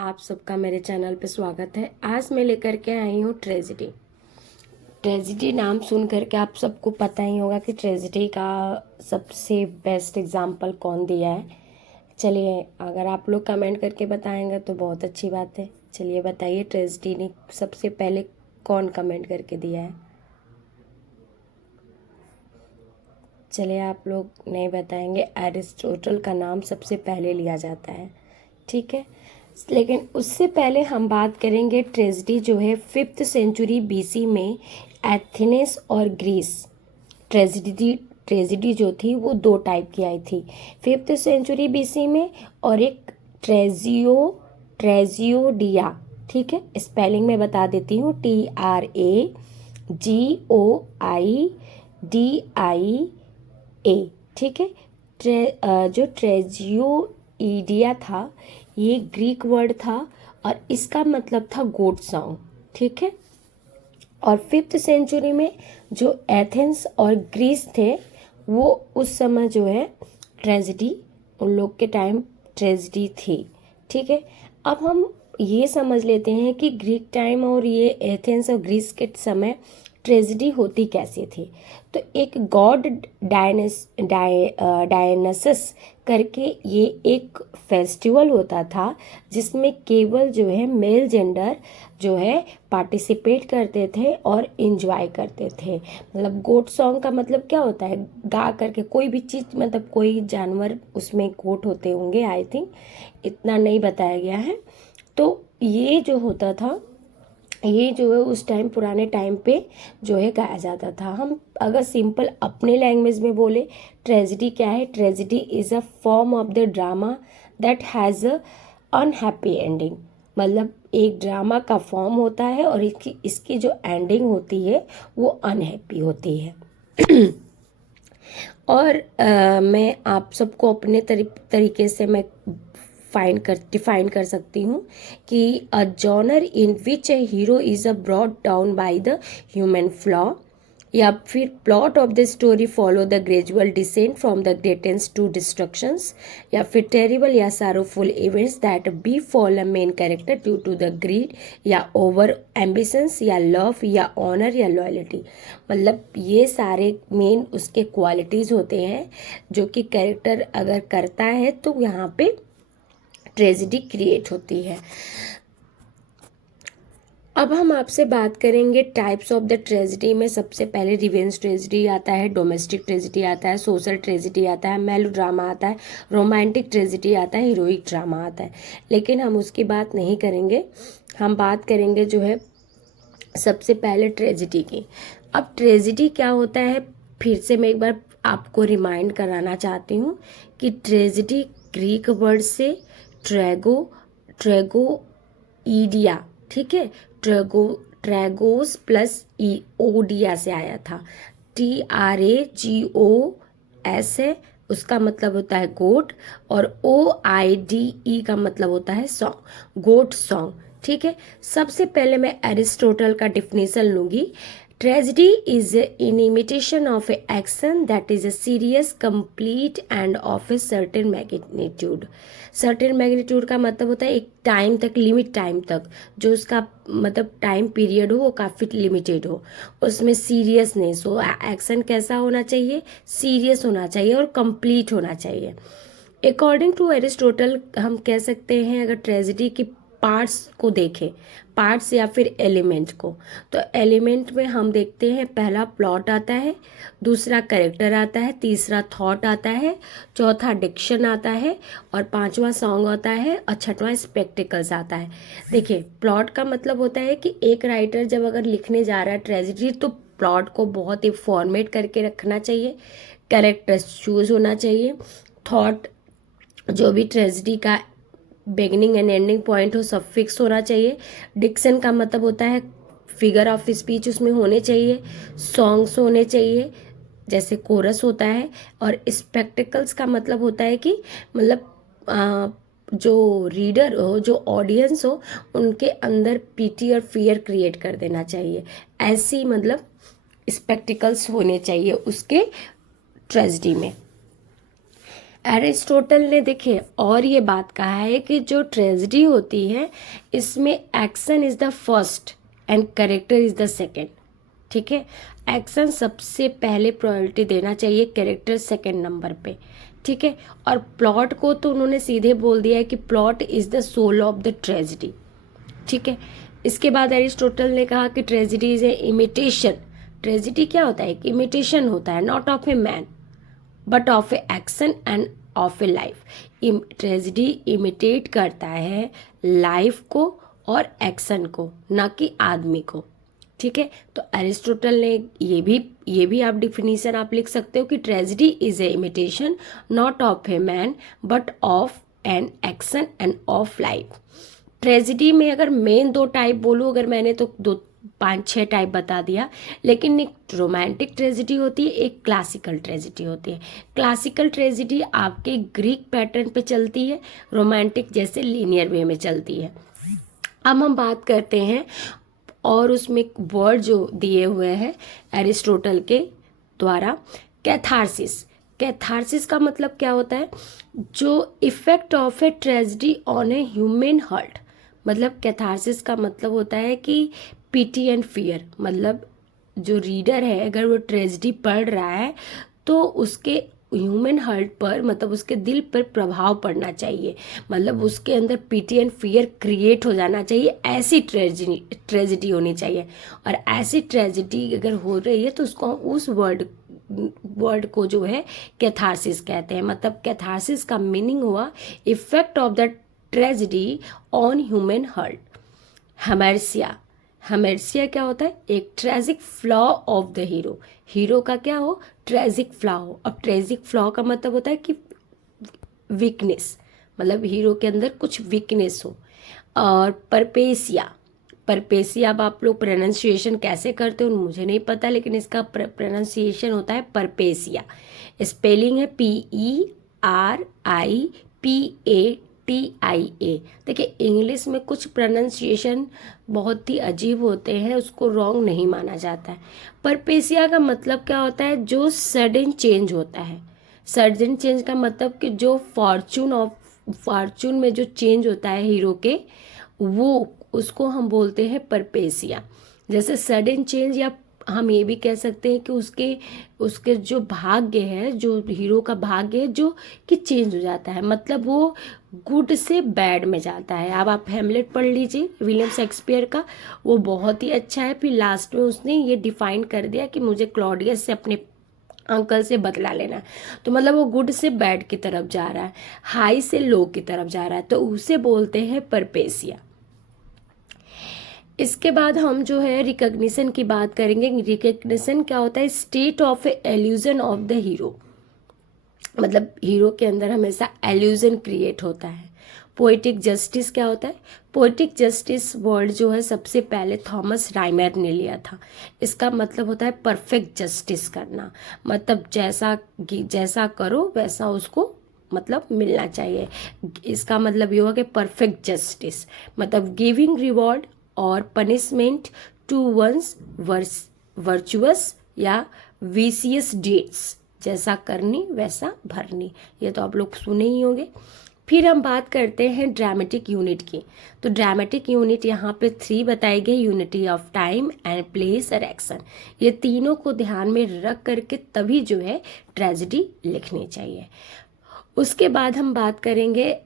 आप सबका मेरे चैनल पे स्वागत है। आज मैं लेकर के आई हूँ ट्रेजिडी। ट्रेजिडी नाम सुन करके आप सबको पता ही होगा कि ट्रेजिडी का सबसे बेस्ट एग्जाम्पल कौन दिया है। चलिए, अगर आप लोग कमेंट करके बताएंगे तो बहुत अच्छी बात है। चलिए बताइए, ट्रेजिडी ने सबसे पहले कौन कमेंट करके दिया है। चलिए, आप लोग नहीं बताएंगे। एरिस्टोटल का नाम सबसे पहले लिया जाता है, ठीक है। लेकिन उससे पहले हम बात करेंगे, ट्रेजिडी जो है 5th सेंचुरी बीसी में एथेंस और ग्रीस। ट्रेजिडी जो थी वो दो टाइप की आई थी 5th सेंचुरी बीसी में, और एक ट्रेजियोडिया, ठीक है। स्पेलिंग में बता देती हूँ, TRAGOIDIA, ठीक है। जो ट्रेजियोइडिया था ये ग्रीक वर्ड था और इसका मतलब था गोट सॉन्ग, ठीक है। और 5th सेंचुरी में जो एथेंस और ग्रीस थे वो उस समय जो है ट्रेजिडी, उन लोग के टाइम ट्रेजिडी थी, ठीक है। अब हम ये समझ लेते हैं कि ग्रीक टाइम और ये एथेंस और ग्रीस के समय ट्रेजिडी होती कैसी थी। तो एक गॉड डायनासस करके ये एक फेस्टिवल होता था जिसमें केवल जो है मेल जेंडर जो है पार्टिसिपेट करते थे और इंजॉय करते थे। मतलब गोट सॉन्ग का मतलब क्या होता है, गा करके कोई भी चीज़, मतलब कोई जानवर उसमें गोट होते होंगे, आई थिंक, इतना नहीं बताया गया है। तो ये जो होता था, ये जो है उस टाइम, पुराने टाइम पे जो है गाया जाता था। हम अगर सिंपल अपने लैंग्वेज में बोले, ट्रेजिडी क्या है। Tragedy is a form of the drama that has a unhappy ending. मतलब एक ड्रामा का फॉर्म होता है और इसकी जो एंडिंग होती है वो अनहैप्पी होती है। और मैं आप सबको अपने तरीके से मैं डिफाइन कर सकती हूँ कि a genre in which a hero is a brought down by the human flaw, या फिर plot of the story follow the gradual descent from the greatest to destructions, या फिर टेरिबल या sorrowful events that befall a main character due to the greed या over ambitions या love या honour या loyalty. मतलब ये सारे मेन उसके क्वालिटीज़ होते हैं जो कि कैरेक्टर अगर करता है तो यहाँ पे ट्रेजिडी क्रिएट होती है। अब हम आपसे बात करेंगे टाइप्स ऑफ द ट्रेजिडी में। सबसे पहले रिवेंज ट्रेजिडी आता है, डोमेस्टिक ट्रेजिडी आता है, सोशल ट्रेजिडी आता है, मेलोड्रामा आता है, रोमांटिक ट्रेजिडी आता है, हीरोइक ड्रामा आता है। लेकिन हम उसकी बात नहीं करेंगे, हम बात करेंगे जो है सबसे पहले ट्रेजिडी की। अब ट्रेजिडी क्या होता है, फिर से मैं एक बार आपको रिमाइंड कराना चाहती हूँ कि ट्रेजिडी ग्रीक वर्ड से ट्रेगोइडिया, ठीक है, ट्रेगोस प्लस ओडिया से आया था। TRAGOS है, उसका मतलब होता है गोट, और OIDE का मतलब होता है सॉन्ग, गोट सॉन्ग, ठीक है। सबसे पहले मैं एरिस्टोटल का डिफिनेशन लूंगी। Tragedy is in imitation of a action that is a serious, complete and of a certain magnitude. Certain magnitude का मतलब होता है एक टाइम तक, लिमिट टाइम तक, जो उसका मतलब टाइम पीरियड हो वो काफ़ी लिमिटेड हो, उसमें सीरियसनेस हो। एक्शन कैसा होना चाहिए, सीरियस होना चाहिए और कंप्लीट होना चाहिए। अकॉर्डिंग टू एरिस्टोटल हम कह सकते हैं, अगर ट्रेजिडी की पार्ट्स को देखें, पार्ट्स या फिर एलिमेंट को, तो एलिमेंट में हम देखते हैं पहला प्लॉट आता है, दूसरा कैरेक्टर आता है, तीसरा थॉट आता है, चौथा डिक्शन आता है, और पांचवा सॉन्ग आता है, और छठवां स्पेक्टिकल्स आता है। देखिए, प्लॉट का मतलब होता है कि एक राइटर जब अगर लिखने जा रहा है ट्रेजिडी तो प्लॉट को बहुत ही फॉर्मेट करके रखना चाहिए, कैरेक्टर्स चूज होना चाहिए, थॉट जो भी ट्रेजिडी का बिगिनिंग एंड एंडिंग पॉइंट हो सब फिक्स होना चाहिए। डिक्शन का मतलब होता है फिगर ऑफ स्पीच उसमें होने चाहिए, सॉन्ग्स होने चाहिए जैसे कोरस होता है, और स्पेक्टिकल्स का मतलब होता है कि मतलब जो रीडर हो, जो ऑडियंस हो, उनके अंदर पीटी और फियर क्रिएट कर देना चाहिए। ऐसी मतलब स्पेक्टिकल्स होने चाहिए उसके ट्रेजिडी में। एरिस्टोटल ने देखिए और ये बात कहा है कि जो ट्रेजेडी होती है इसमें action is the first and character is the second. ठीक है, एक्शन सबसे पहले प्रायोरिटी देना चाहिए, कैरेक्टर सेकंड नंबर पे। ठीक है, और प्लॉट को तो उन्होंने सीधे बोल दिया है कि plot is the soul of the tragedy. ठीक है, इसके बाद एरिस्टोटल ने कहा कि tragedy is a imitation. Tragedy क्या होता है? एक इमिटेशन होता है, not of a man but of a action and of a life. Tragedy imitate करता है लाइफ को और एक्शन को, ना कि आदमी को। ठीक है, तो एरिस्टोटल ने ये भी आप डिफिनीशन आप लिख सकते हो कि tragedy is a imitation not of a man but of an action and of life. Tragedy में अगर मेन 2 टाइप बोलूँ, अगर मैंने तो 5-6 टाइप बता दिया, लेकिन एक रोमांटिक ट्रेजेडी होती है, एक क्लासिकल ट्रेजेडी होती है। क्लासिकल ट्रेजेडी आपके ग्रीक पैटर्न पे चलती है, रोमांटिक जैसे लीनियर वे में चलती है। अब हम बात करते हैं और उसमें वर्ड जो दिए हुए हैं एरिस्टोटल के द्वारा, कैथारसिस। कैथारसिस का मतलब क्या होता है? जो effect of a tragedy on a human heart. मतलब कैथारसिस का मतलब होता है कि पीटी एंड फियर। मतलब जो रीडर है अगर वो ट्रेजेडी पढ़ रहा है तो उसके ह्यूमन हार्ट पर, मतलब उसके दिल पर प्रभाव पड़ना चाहिए, मतलब उसके अंदर पीटी एंड फियर क्रिएट हो जाना चाहिए। ऐसी ट्रेजेडी होनी चाहिए, और ऐसी ट्रेजेडी अगर हो रही है तो उसको उस वर्ड को जो है कैथारसिस कहते हैं। मतलब कैथारसिस का मीनिंग हुआ effect of the tragedy on human heart. Hamartia. Hamartia क्या होता है? एक tragic flaw of the hero. Hero का क्या हो? ट्रेजिक फ्लॉ हो। अब ट्रेजिक फ्लॉ का मतलब होता है कि वीकनेस, मतलब हीरो के अंदर कुछ वीकनेस हो। और परपेसिया। परपेसिया अब आप लोग प्रोनाउंसिएशन कैसे करते हो मुझे नहीं पता, लेकिन इसका प्रोनाउंसिएशन होता है परपेसिया। स्पेलिंग है PERIPATIA। देखिए इंग्लिश में कुछ प्रोनाउंसिएशन बहुत ही अजीब होते हैं, उसको रॉन्ग नहीं माना जाता है। परपेसिया का मतलब क्या होता है? जो सडन चेंज होता है। सडन चेंज का मतलब कि जो फॉर्चून में जो चेंज होता है हीरो के, वो उसको हम बोलते हैं परपेसिया। जैसे सडन चेंज, या हम ये भी कह सकते हैं कि उसके जो भाग्य है, जो हीरो का भाग्य है जो कि चेंज हो जाता है, मतलब वो गुड से बैड में जाता है। अब आप हैमलेट पढ़ लीजिए विलियम शेक्सपियर का, वो बहुत ही अच्छा है। फिर लास्ट में उसने ये डिफाइन कर दिया कि मुझे क्लॉडियस से अपने अंकल से बदला लेना है, तो मतलब वो गुड से बैड की तरफ जा रहा है, हाई से लो की तरफ जा रहा है, तो उसे बोलते हैं परपेसिया। इसके बाद हम जो है रिकग्निशन की बात करेंगे। रिकग्निशन क्या होता है? State of illusion of the hero. मतलब हीरो के अंदर हमेशा एल्यूजन क्रिएट होता है। पोएटिक जस्टिस क्या होता है? पोएटिक जस्टिस वर्ड जो है सबसे पहले थॉमस राइमर ने लिया था। इसका मतलब होता है परफेक्ट जस्टिस करना, मतलब जैसा करो वैसा उसको मतलब मिलना चाहिए। इसका मतलब ये हुआ कि परफेक्ट जस्टिस, मतलब गिविंग रिवॉर्ड और पनिशमेंट टू वंस वर्चुअस या विशियस डेट्स, जैसा करनी वैसा भरनी। ये तो आप लोग सुने ही होंगे। फिर हम बात करते हैं ड्रामेटिक यूनिट की। तो ड्रामेटिक यूनिट यहाँ पे 3 बताई गई, unity of time and place और एक्शन। ये तीनों को ध्यान में रख करके तभी जो है ट्रेजेडी लिखनी चाहिए। उसके बाद हम बात करेंगे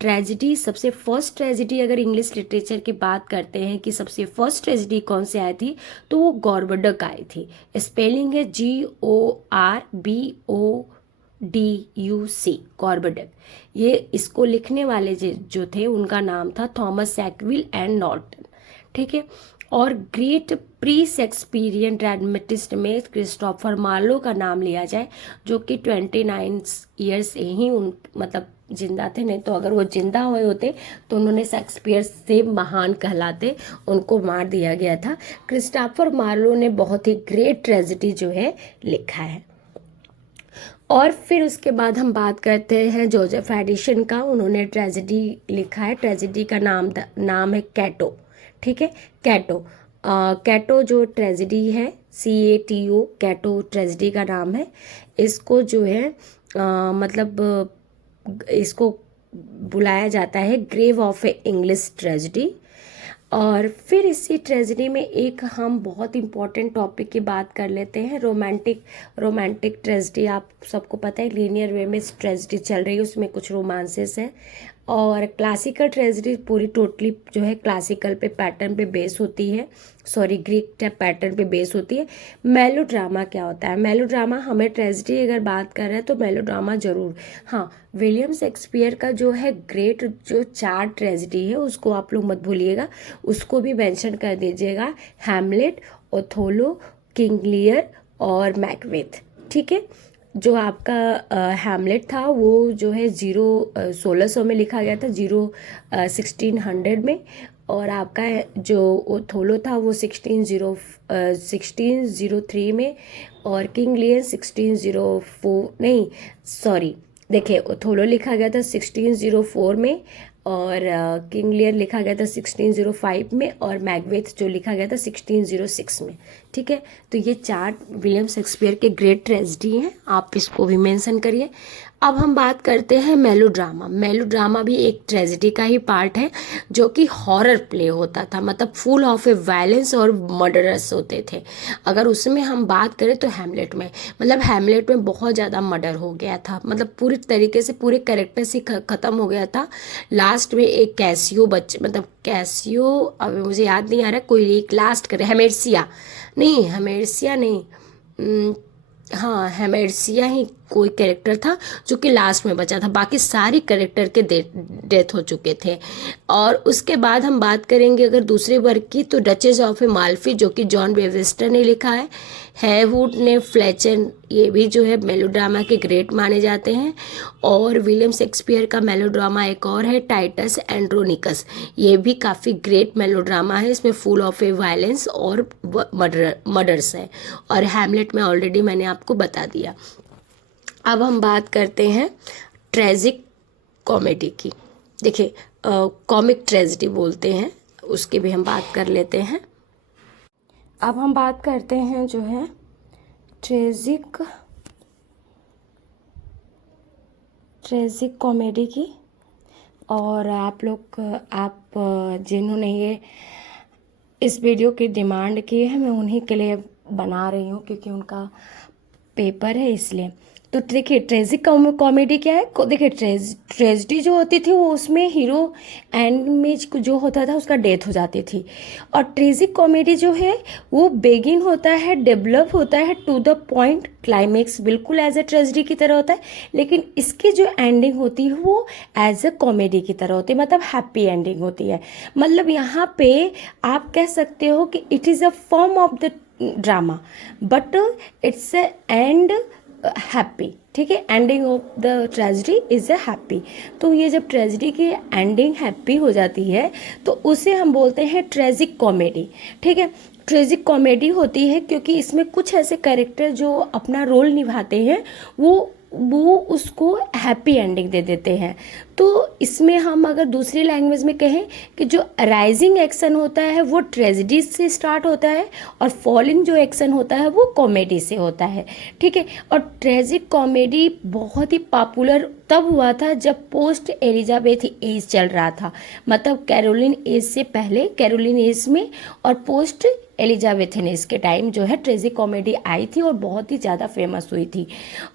ट्रेजेडी। सबसे फर्स्ट ट्रेजेडी अगर इंग्लिश लिटरेचर की बात करते हैं कि सबसे फर्स्ट ट्रेजेडी कौन से आई थी, तो वो गॉर्बडक आई थी। स्पेलिंग है GORBODUC, गॉर्बडक। ये इसको लिखने वाले जो थे उनका नाम था थॉमस सैकविल एंड नॉर्टन। ठीक है, और ग्रेट प्री शेक्सपियरियन ड्रामेटिस्ट में क्रिस्टोफर मार्लो का नाम लिया जाए, जो कि 29 ईयर्स ही मतलब जिंदा थे। नहीं तो अगर वो जिंदा हुए होते तो उन्होंने शेक्सपियर से महान कहलाते, उनको मार दिया गया था। क्रिस्टोफर मार्लो ने बहुत ही ग्रेट ट्रेजेडी जो है लिखा है। और फिर उसके बाद हम बात करते हैं जोसेफ एडिसन का। उन्होंने ट्रेजेडी लिखा है। ट्रेजेडी का नाम है कैटो। ठीक है, कैटो। कैटो जो ट्रेजेडी है CATO, कैटो ट्रेजेडी का नाम है। इसको जो है मतलब इसको बुलाया जाता है grave of a English tragedy. और फिर इसी ट्रेजिडी में एक हम बहुत इम्पॉर्टेंट टॉपिक की बात कर लेते हैं, रोमांटिक ट्रेजिडी। आप सबको पता है लीनियर वे में ट्रेजिडी चल रही है, उसमें कुछ रोमांसेस हैं। और क्लासिकल ट्रेजिडी पूरी टोटली जो है क्लासिकल पे पैटर्न पे बेस होती है, सॉरी ग्रीक टाइप पैटर्न पे बेस होती है। मेलोड्रामा क्या होता है? मेलोड्रामा, हमें ट्रेजिडी अगर बात कर रहे हैं तो मेलोड्रामा जरूर। हाँ, विलियम शेक्सपियर का जो है ग्रेट जो 4 ट्रेजिडी है उसको आप लोग मत भूलिएगा, उसको भी मेंशन कर दीजिएगा। हैमलेट, ओथोलो, किंग लियर और मैकबेथ। ठीक है, जो आपका हैमलेट था वो जो है 1600 में लिखा गया था, 1600 में। और आपका जो ओथोलो था वो 1603 में। और किंग लियर 1604 नहीं सॉरी, देखिए ओथोलो लिखा गया था 1604 में, और किंग लियर लिखा गया था 1605 में, और मैकबेथ जो लिखा गया था 1606 में। ठीक है, तो ये 4 विलियम शेक्सपियर के ग्रेट ट्रेजिडी हैं, आप इसको भी मेंशन करिए। अब हम बात करते हैं मेलोड्रामा। मेलोड्रामा भी एक ट्रेजिडी का ही पार्ट है, जो कि हॉरर प्ले होता था, मतलब फुल ऑफ ए वायलेंस और मर्डरस होते थे। अगर उसमें हम बात करें तो हैमलेट में, मतलब हैमलेट में बहुत ज़्यादा मर्डर हो गया था, मतलब पूरी तरीके से पूरे कैरेक्टर से ख़त्म हो गया था। लास्ट में एक कैसियो मतलब कैसियो, अब मुझे याद नहीं आ रहा, कोई एक लास्ट करे, हेमेर्सिया नहीं, हाँ हेमेर्सिया ही कोई कैरेक्टर था जो कि लास्ट में बचा था, बाकी सारी कैरेक्टर के डेथ हो चुके थे। और उसके बाद हम बात करेंगे अगर दूसरे वर्ग की, तो डचेस ऑफ एमाल्फी जो कि जॉन बेविस्टर ने लिखा है, हैवुड ने, फ्लेचर, ये भी जो है मेलोड्रामा के ग्रेट माने जाते हैं। और विलियम शेक्सपियर का मेलोड्रामा एक और है, टाइटस एंड्रोनिकस, ये भी काफ़ी ग्रेट मेलोड्रामा है, इसमें फुल ऑफ ए वायलेंस और मर्डर्स है। और हैमलेट में ऑलरेडी मैंने आपको बता दिया। अब हम बात करते हैं ट्रेजिक कॉमेडी की। देखिए कॉमिक ट्रेजिडी बोलते हैं, उसकी भी हम बात कर लेते हैं। अब हम बात करते हैं जो है ट्रेजिक कॉमेडी की। और आप जिन्होंने ये इस वीडियो की डिमांड की है, मैं उन्हीं के लिए बना रही हूँ, क्योंकि उनका पेपर है इसलिए। तो देखिए ट्रेजिक कॉमेडी क्या है, देखिए ट्रेजिडी जो होती थी वो उसमें हीरो एंड में जो होता था उसका डेथ हो जाती थी। और ट्रेजिक कॉमेडी जो है वो बेगिन होता है, डेवलप होता है टू द पॉइंट, क्लाइमेक्स बिल्कुल एज ए ट्रेजिडी की तरह होता है, लेकिन इसकी जो एंडिंग होती है वो एज ए कॉमेडी की तरह होती है, मतलब हैप्पी एंडिंग होती है। मतलब यहाँ पे आप कह सकते हो कि it is a form of the drama, but it's A and happy. ठीक है, ending of the tragedy is a happy. तो ये जब ट्रेजिडी की एंडिंग हैप्पी हो जाती है तो उसे हम बोलते हैं ट्रेजिक कॉमेडी। ठीक है, ट्रेजिक कॉमेडी होती है क्योंकि इसमें कुछ ऐसे कैरेक्टर जो अपना रोल निभाते हैं वो उसको हैप्पी एंडिंग दे देते हैं। तो इसमें हम अगर दूसरी लैंग्वेज में कहें कि जो राइजिंग एक्शन होता है वो ट्रेजिडी से स्टार्ट होता है, और फॉलिंग जो एक्शन होता है वो कॉमेडी से होता है। ठीक है, और ट्रेजिक कॉमेडी बहुत ही पॉपुलर तब हुआ था जब पोस्ट एलिजाबेथ एज चल रहा था, मतलब कैरोलिन एज से पहले, कैरोलिन एज में और पोस्ट एलिजाबेथन एज के टाइम जो है ट्रेजिक कॉमेडी आई थी और बहुत ही ज़्यादा फेमस हुई थी।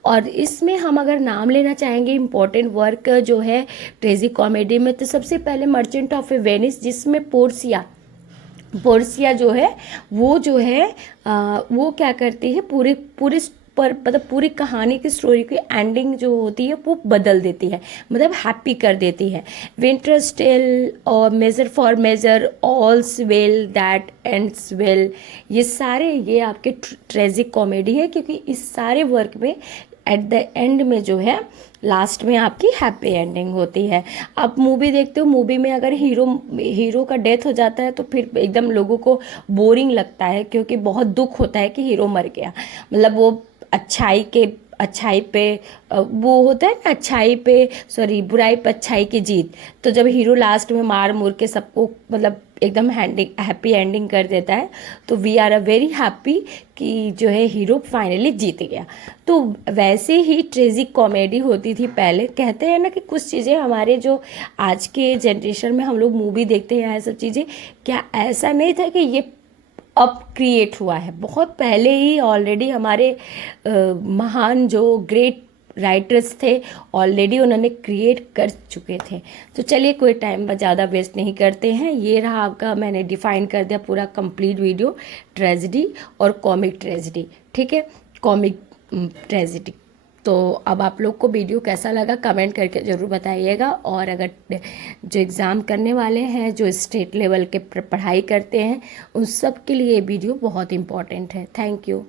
और इसमें हम अगर नाम लेना चाहेंगे इम्पोर्टेंट वर्क जो है ट्रेजिक कॉमेडी में, तो सबसे पहले मर्चेंट ऑफ ए वेनिस, जिसमें पोर्सिया जो है वो वो क्या करती है, पूरी मतलब पूरी कहानी की स्टोरी की एंडिंग जो होती है वो बदल देती है, मतलब हैप्पी कर देती है। विंटर्स टेल और measure for measure, all's well that ends well, ये आपके ट्रेजिक कॉमेडी है, क्योंकि इस सारे वर्क में एट द एंड में जो है लास्ट में आपकी हैप्पी एंडिंग होती है। आप मूवी देखते हो, मूवी में अगर हीरो का डेथ हो जाता है तो फिर एकदम लोगों को बोरिंग लगता है, क्योंकि बहुत दुख होता है कि हीरो मर गया, मतलब वो अच्छाई पे वो होता है ना, अच्छाई पे सॉरी बुराई पे अच्छाई की जीत। तो जब हीरो लास्ट में मार मुर के सबको मतलब एकदम हैप्पी एंडिंग कर देता है, तो we are a very happy कि जो है हीरो फाइनली जीत गया। तो वैसे ही ट्रेजिक कॉमेडी होती थी पहले। कहते हैं ना कि कुछ चीज़ें हमारे जो आज के जनरेशन में हम लोग मूवी देखते हैं, ये सब चीज़ें, क्या ऐसा नहीं था कि ये अब क्रिएट हुआ है? बहुत पहले ही ऑलरेडी हमारे महान जो ग्रेट राइटर्स थे, ऑलरेडी उन्होंने क्रिएट कर चुके थे। तो चलिए कोई टाइम ज़्यादा वेस्ट नहीं करते हैं, ये रहा आपका, मैंने डिफाइन कर दिया पूरा कंप्लीट वीडियो, ट्रेजिडी और कॉमिक ट्रेजिडी। ठीक है, कॉमिक ट्रेजिडी। तो अब आप लोग को वीडियो कैसा लगा कमेंट करके ज़रूर बताइएगा। और अगर जो एग्ज़ाम करने वाले हैं, जो स्टेट लेवल के पढ़ाई करते हैं, उन सब के लिए ये वीडियो बहुत इम्पॉर्टेंट है। Thank you.